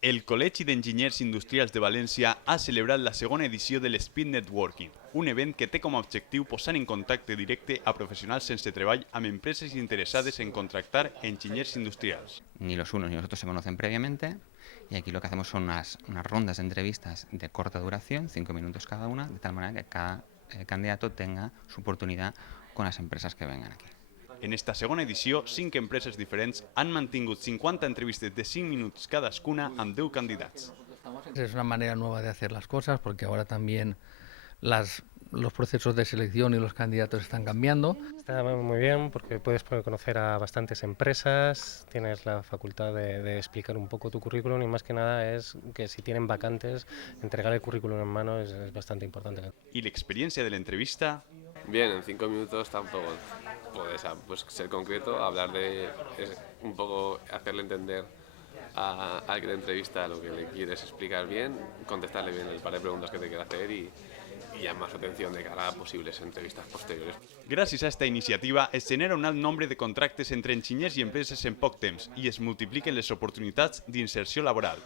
El Col·legi d'Enginyers Industrials de València ha celebrat la segona edició de l'Speed Networking, un event que té com a objectiu posar en contacte directe a professionals sense treball amb empreses interessades en contractar enginyers industrials. Ni los unos ni los otros se conocen previamente y aquí lo que hacemos son unas rondas de entrevistas de corta duración, 5 minutos cada una, de tal manera que cada candidato tenga su oportunidad con las empresas que vengan aquí. En esta segona edició, 5 empreses diferents han mantingut 50 entrevistes de 5 minuts cadascuna amb 10 candidats. Es una manera nueva de hacer las cosas porque ahora también los procesos de selección y los candidatos están cambiando. Está muy bien porque puedes conocer a bastantes empresas, tienes la facultad de explicar un poco tu currículum y más que nada es que si tienen vacantes, entregar el currículum en mano es bastante importante. ¿Y la experiencia de la entrevista? Bien, en 5 minutos tampoco puedes ser concreto, hablar un poco, hacerle entender al que te entrevista lo que le quieres explicar bien, contestarle bien el par de preguntas que te quiere hacer y llamar su atención de cara a posibles entrevistas posteriores. Gràcies a esta iniciativa es genera un alt nombre de contractes entre enginyers i empreses en poc temps i es multipliquen les oportunitats d'inserció laboral.